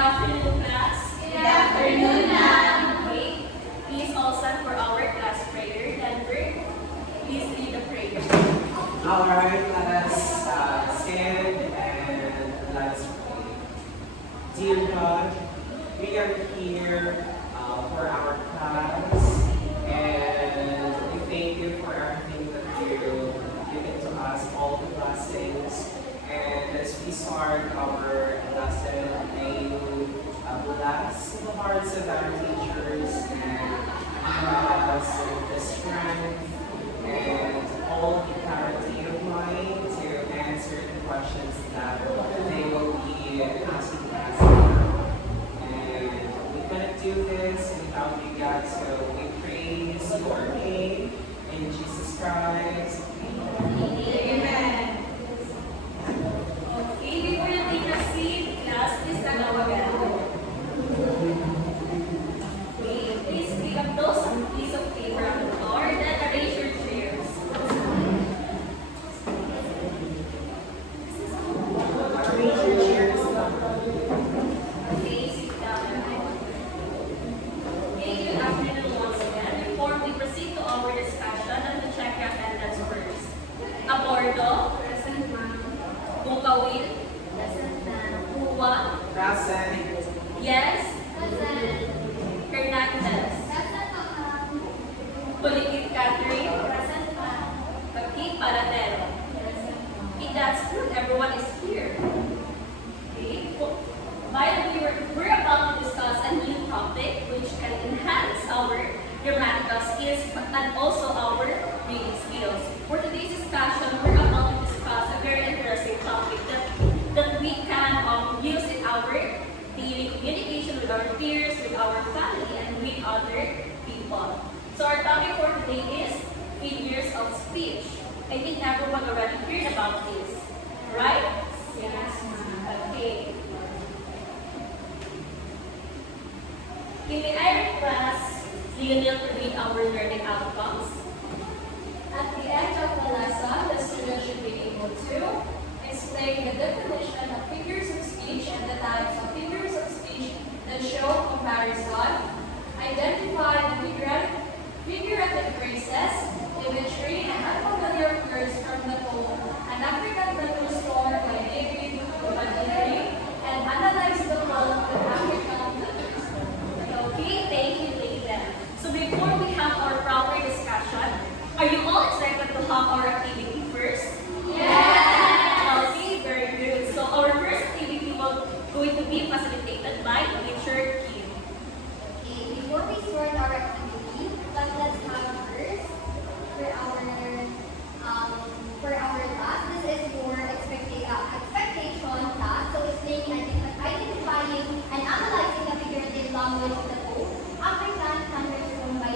afternoon, class. Good afternoon, ma'am. Okay. Please all stand for our class prayer. Denver, please lead the prayer. Alright, let us stand and let us pray. Dear God, we are here for our class, and we thank you for everything that you've given to us, all the blessings. And as we start our lesson, may you bless the hearts of our teachers and give us the strength and all the clarity of mind to answer the questions that they will be asking us now. And we couldn't do this without you guys, so we praise your name in Jesus Christ. Amen. Okay, before you take a seat, class, please stand up again. Okay, please pick up those piece of paper on the floor, then arrange your chairs. Arrange your chairs. Okay, sit down. Okay, good afternoon once again. Before we proceed to our discussion, I'm to check your attendance first. Abordo, Present, ma'am. Bukawil, Present, ma'am. Uwa, Present. Yes, Present. Hernandez, Present, ma'am. Pulikit Catherine, Present, ma'am. Kaki Paradero. Present, ma'am. Okay, that's good. Everyone is here. Okay. By the way, we're about to discuss a new topic which can enhance our grammatical skills and also our reading skills. For today's discussion, we're about to discuss a very interesting topic that we can use in our daily communication with our peers, with our family, and with other people. So our topic for today is figures of speech. I think everyone already heard about this, right? Yes, ma'am. Okay. May I request Lionel to read our learning outcomes? At the end of the lesson, the student should be able to explain the definition of figures of speech and the types of figures of speech that show comparison, identify the figurative phrases, imagery, and unfamiliar words from the poem An African Little Store by David Badiri, and analyze the poem An African Little Store. Okay, thank you, Leila. So before we have our proper discussion, are you all excited to have our activity first? Yes! Okay, very good. So our first activity will going to be facilitated by teacher Kim. Okay, before we start our activity, let's have first for our class. This is your expectation task. So it's mainly identifying and analyzing the figurative language of the book African Thunderstorm by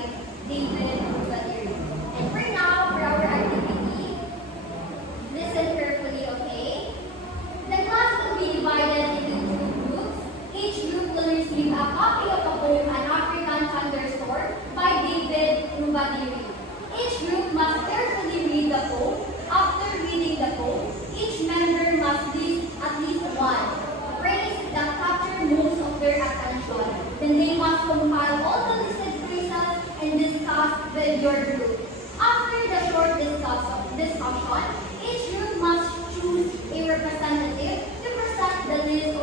David Badiri. And for now, for our activity, listen carefully, okay? The class will be divided into two groups. Each group will receive a copy of the poem An African Thunderstorm by David Badiri. Each group must carefully read the poem. After reading the poem, each member must list at least one phrase that captures most of their attention. Then they must compile all the listed phrases and discuss with your group. After the short discussion, each group must choose a representative to present the list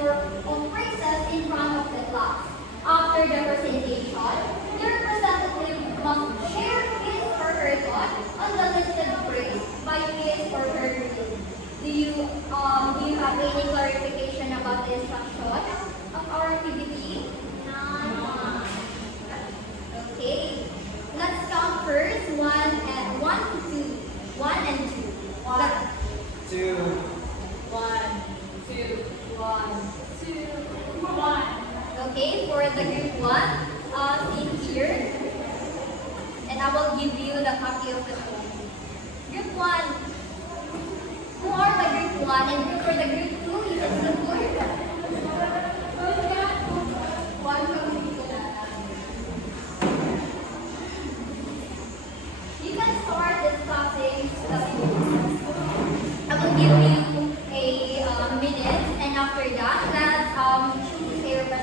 of phrases in front of the class. After the presentation, the representative must share his or her thought on the listed phrase by his or her group. Do you have any clarification about the instruction of our activity? None. Okay. Let's count first. One to two. One and two. One, 2. one, two, One, two, one. Okay, for the group one, sit here, and I will give you the copy of the poem. Group one, who are the group one, and for the group two, you can sit here. One from group two. You can start discussing the poem. I will give you a minute, and after that, let's choose a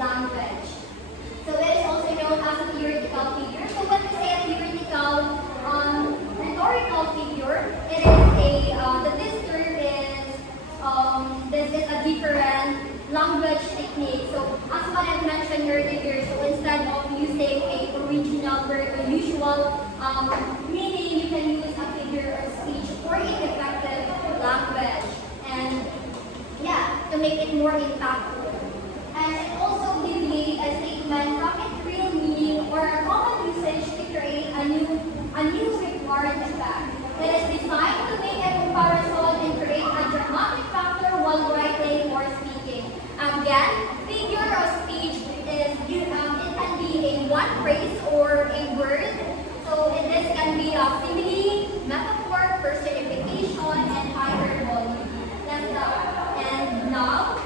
language. So it is also known as a theoretical figure. So when we say a theoretical rhetorical figure, it is this term is this is a different language technique. So as what I've mentioned earlier, so instead of using a original or a usual meaning, you can use a figure of speech for an effective language and to make it more impactful. And it also deviates a statement from its real meaning or a common usage to create a new required effect. It is designed to make a comparison and create a dramatic factor while writing or speaking. Again, figure of speech is it can be a one phrase or a word. So this can be a simile, metaphor, personification, and hyperbole. And now,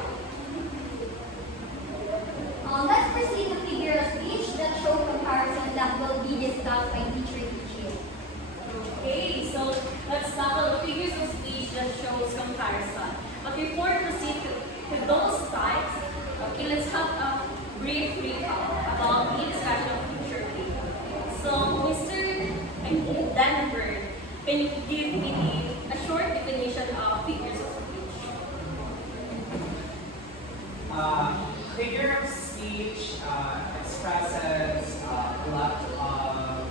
let's proceed to figure of speech that show comparison that will be discussed by teacher teaching. Okay, so let's tackle figures of speech that shows comparison. But before we proceed to those types, okay, let's have a brief recap about the discussion of future figure. So, Mr. Denver, can you give me a short definition of figures of speech? Figure of speech expresses a lot of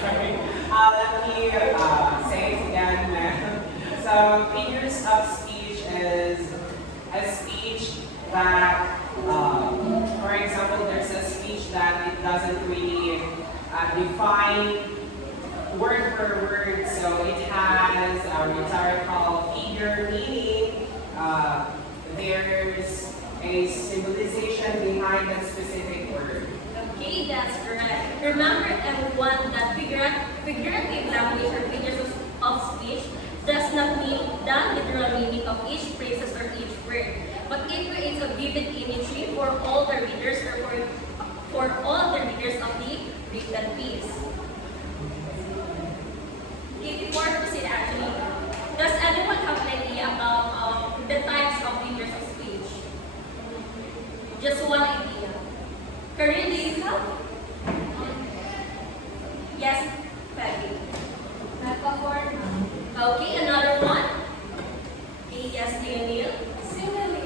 sorry. Let me say it again, ma'am. So, figures of speech is a speech that, for example, there's a speech that it doesn't really define word per word, so it has a rhetorical figure, meaning there's a symbolization behind that specific word. Okay, that's correct. Remember everyone that figurative language or figures of speech does not mean the literal meaning of each phrases or each word, but it creates a vivid imagery for all the readers or for all the readers of the written piece. Okay, before we proceed actually, does anyone have an idea about the types of figures of speech? Just one idea. Corinne, do you have? Yes, Peggy. Metaphor. Okay, another one. Okay, yes, Leonil. Simile.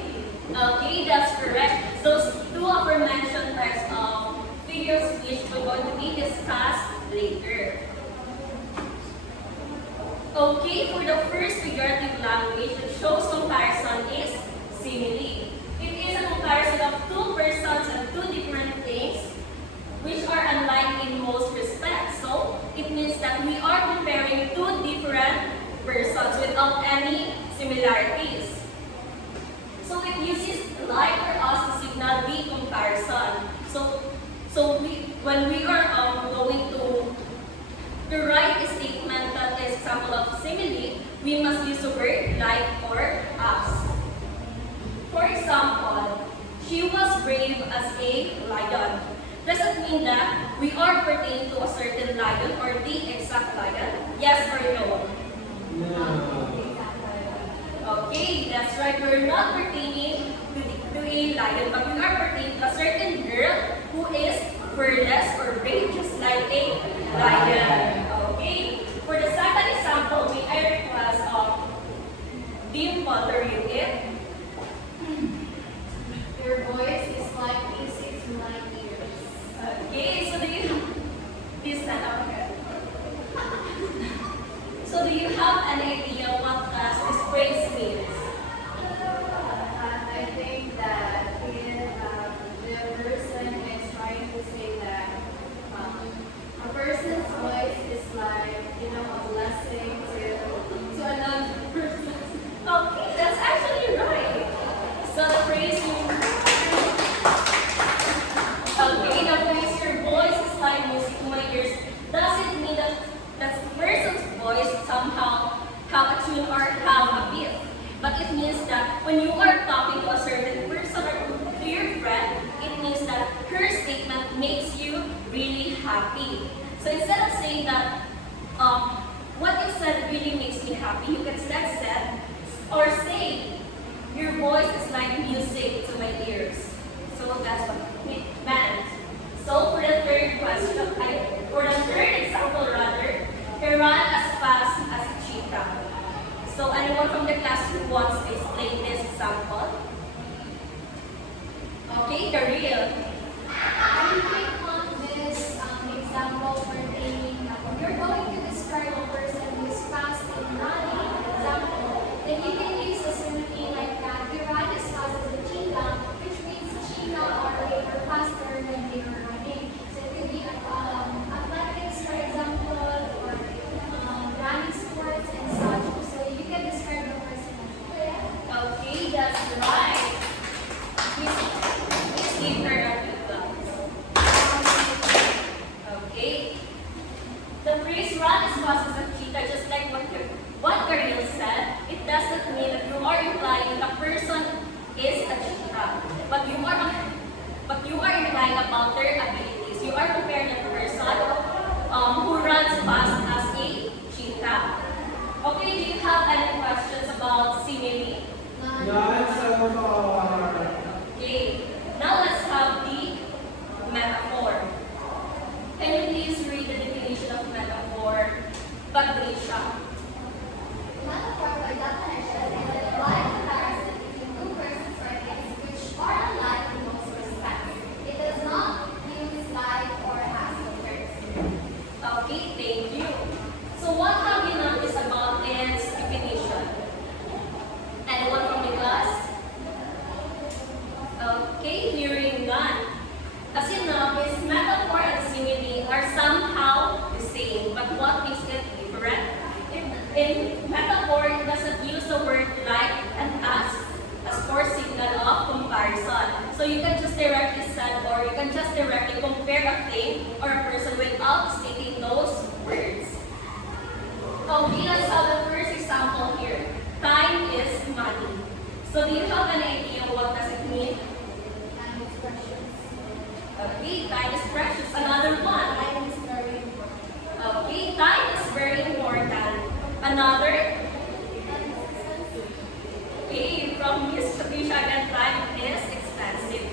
Okay, that's correct. Those two aforementioned types of figures of speech we're going to be discussed later. Okay, for the first figurative language that shows comparison is simile. It is a comparison of two persons and two different things which are unlike in most respects. So, it means that we are comparing two different persons without any similarities. So, it uses like for us to signal the comparison. When we are going to write a statement that is example of simile, we must use the word like or as. For example, she was brave as a lion. Does it mean that we are pertaining to a certain lion or the exact lion? Yes or no? No. Okay, that's right. We're not pertaining to a lion, but we are pertaining to a certain girl who is fearless or brave, just like a lion. Okay. For the second example, may I request Dimple to read it? Your voice is like music to my ears. Okay, so do you this stand up here? So do you have an idea what does this phrase means? I think that the person is trying to say that a person's voice is like, a blessing to another person. Okay, that's actually right. So the phrase okay, the phrase your voice is like music to my ears. Does it mean that that person's voice somehow have a tune or have a beat? But it means that when you are talking to a certain person or to your friend, it means that her statement makes you really happy. So instead of saying that what you said really makes me happy, you can instead voice is like music to my ears. So that's what it meant. So for the third question, for the third example rather, he ran as fast as a cheetah. So anyone from the class who wants to explain this example? Okay, the real. I will take on this example pertaining when you're going to describe a person who is fast in running, for example, then you can use a simile like that. They run as fast as a cheetah, which means cheetah are faster when they are running. So it could be athletics, for example, or running sports and such. So you can describe the person as well. Okay, that's right. Please give her a good claps. Okay. The phrase run as fast as a cheetah, just like what Karil said, it doesn't mean that you are implying the person is a cheetah, but you are implying about their abilities. You are comparing the person who runs fast as a cheetah. Okay, do you have any questions about simile? Not so far. Okay, now let's have the metaphor. Can you please read the definition of metaphor, Patricia? Metaphor by definition is an implied comparison between two persons or things which are alike in most respects. It does not use like or as terms. Okay, thank you. So what have you noticed about its definition? Anyone from the class? Okay, hearing none. As you know, this metaphor and simile are somehow the same, but what makes it different? In metaphor, it doesn't use the word like and as for signal of comparison. So you can just directly send or you can just directly compare a thing or a person without stating those words. Okay, let's have the first example here. Time is money. So do you have an idea what does it mean? And expressions. Okay, time is precious. Another one. Time is very important. Okay, time is very important. Another. Okay, from Miss Patricia again, time is expensive.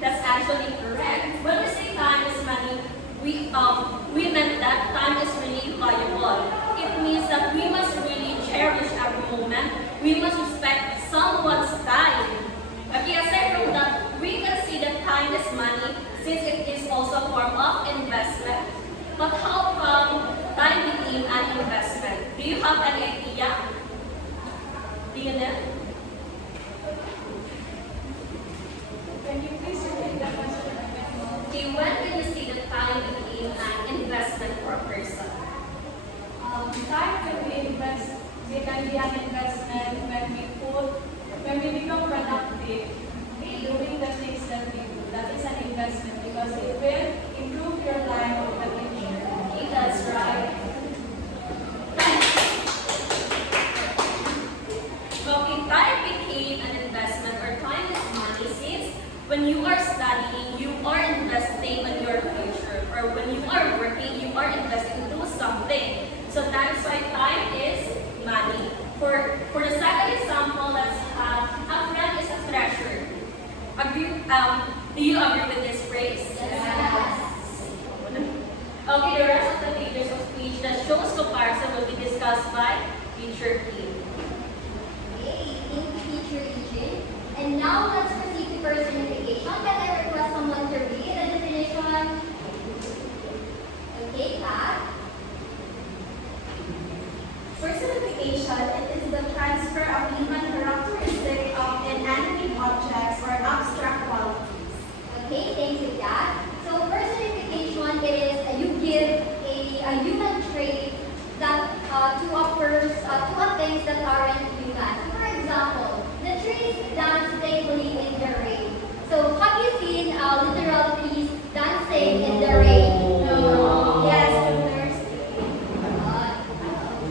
That's actually correct. When we say time is money, we meant that time is really valuable. It means that we must really cherish every moment. We must respect someone's time. Okay, aside from that, we can see that time is money since it is also a form of investment. But how come time became an investment? Do you have an idea? Do you know? Can you please repeat the question again? Okay, when can you see that time became an investment for a person? Time can be an investment when we become productive doing the things that we do. That is an investment because it will improve your life in the future. Okay, that's right. Okay, time became an investment or time is money since when you are studying, you are investing in your future. Or when you are working, you are investing into something. So that is why time is money. For the second example, let's have a friend is a treasure. Do you agree with this phrase? Yes. Okay, the rest of the figures of speech that shows comparison will be discussed by teacher Kim. Okay, thank you, teacher Ijin. And now let's proceed to personification. Can I request someone to read the definition? Okay, Pat. Personification, it is the transfer of human characteristic of inanimate objects or abstract qualities. Okay, thank you, Dad. So personification is you give a human trait that to a things that aren't human. For example, the trees dance playfully in the rain. So have you seen literal trees dancing in the rain? No. Yes,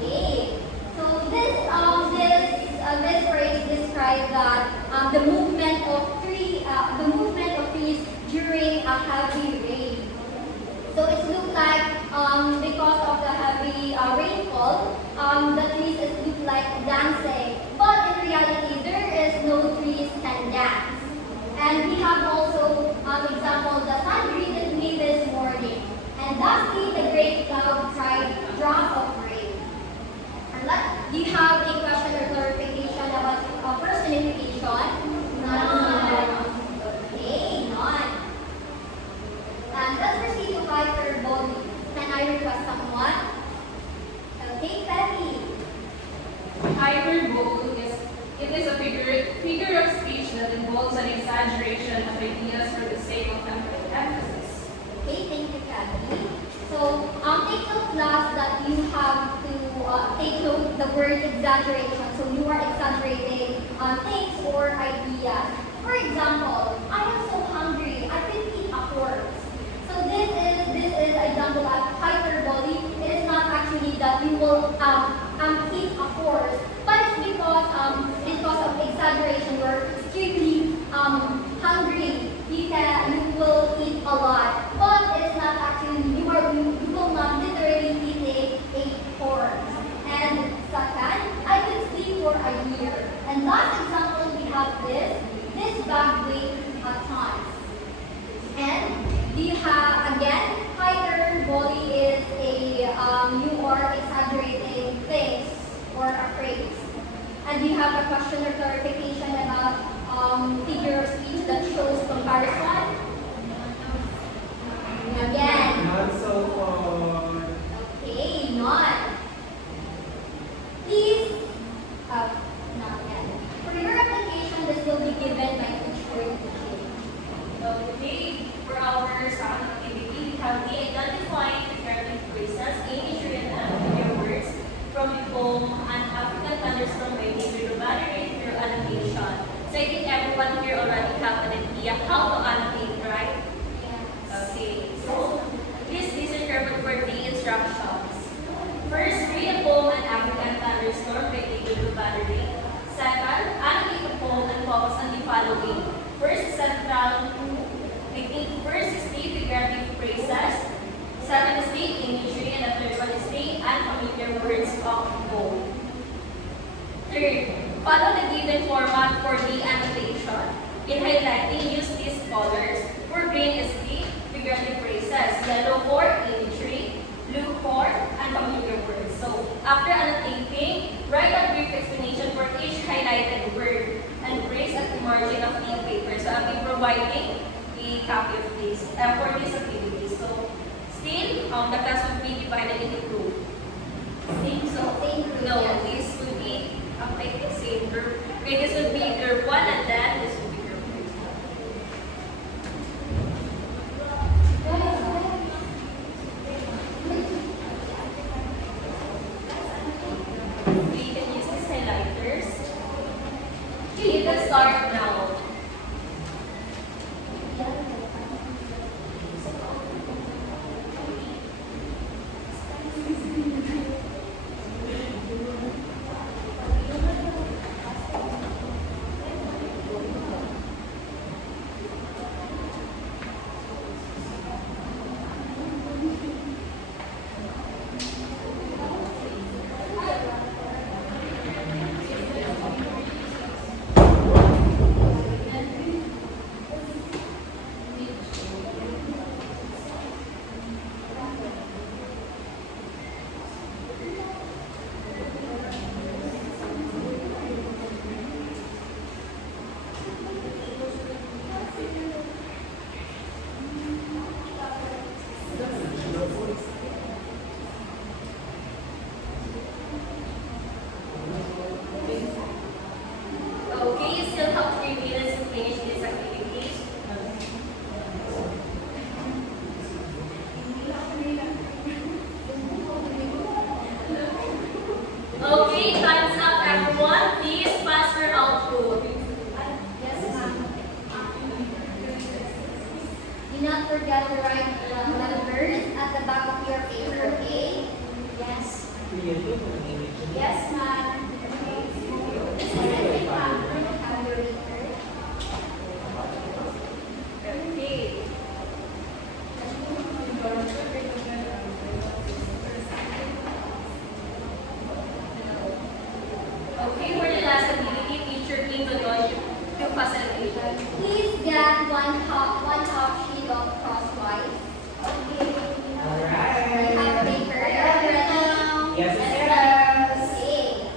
Okay. So this phrase describes that the movement of trees during a heavy rain. So it looks like because of the heavy rainfall, the trees look like dancing. But in reality, there is no hyperbole is it is a figure of speech that involves an exaggeration of ideas for the sake of emphasis. Okay, thank you, Kathy. So, take note class that you have to take note the word exaggeration. So you are exaggerating things or ideas. For example, I am so hungry, I can eat a horse. So this is example of hyperbole. It is not actually that you will eat a horse, but it's because of exaggeration. You're extremely hungry. You will eat a lot, but it's not actually you will not literally eat a horse. And second, I can sleep for a year. And last example we have this bag weighs a ton. And you have again hyperbole is a you are exaggerating things or a phrase. And we have a question or clarification about figure of speech that shows comparison. Again. Not so far. Okay, not. Please, not yet. For your application, this will be given by teacher. Okay, for our second activity, we have the identifying figurative phrases, imagery, and unfamiliar words from the poem An African Thunderstorm by David Romero through annotation. So I think everyone here already have an idea how to annotate, right? Okay, so please listen carefully for the instructions. First, read a poem An African Thunderstorm by David Romero. Second, annotate the poem and focus on the following. First, central technique. First is the figurative phrases. Second is the imagery, and the third one is the unfamiliar words of the poem. Third, follow the given format for the annotation. In highlighting, use these colors. For green is the figurative phrases, yellow for imagery, blue for unfamiliar words. So, after annotating, write a brief explanation for each highlighted word and phrase at the margin of the paper. So, I'll be providing a copy of this for this activity. So, still, the class will be divided into two. Same, so, no, this would be like the same group. Okay, this would be group 1 and then this would be group 2. We can use these highlighters. Okay, you can start now. Okay, you still have 3 minutes to finish this activity. Okay, time's up everyone. Please pass your output. Yes, ma'am. Do not forget to write the numbers at the back of your paper, okay? Yes. Yes, ma'am. This is every vocabulary. Okay. Okay, for the last activity, teacher came to facilitation. Please get one top sheet of crosswise. Okay. Alright. We have paper. Are you ready? Yes, Yes. Okay.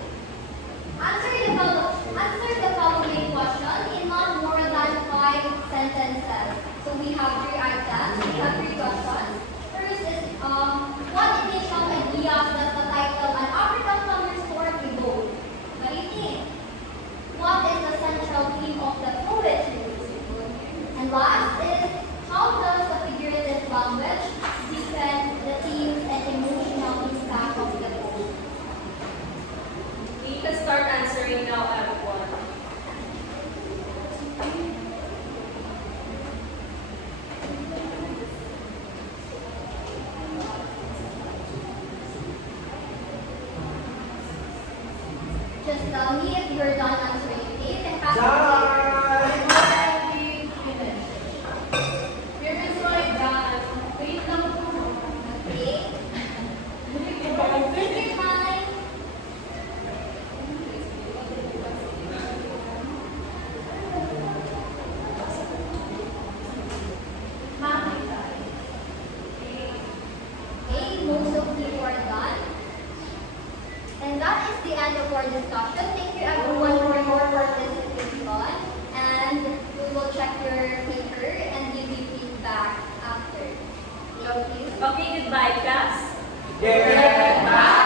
Answer the following question in not more than 5 sentences. So we have 3 items. We have 3 questions. First is what initial ideas does the title An African Thunderstorm evoke? And last is, how does the figurative language deepen the themes and emotional impact of the poem? You can start answering now, everyone. Just tell me if you're done answering. Okay, you can pass it. Done! Already finished. Here is my done. Wait lang po. Okay. Take your time. Okay, most of you are done. And that is the end of our discussion. Thank you everyone for your participation. And we will check your paper and give you feedback after. Thank you. Okay, goodbye, class. Yeah!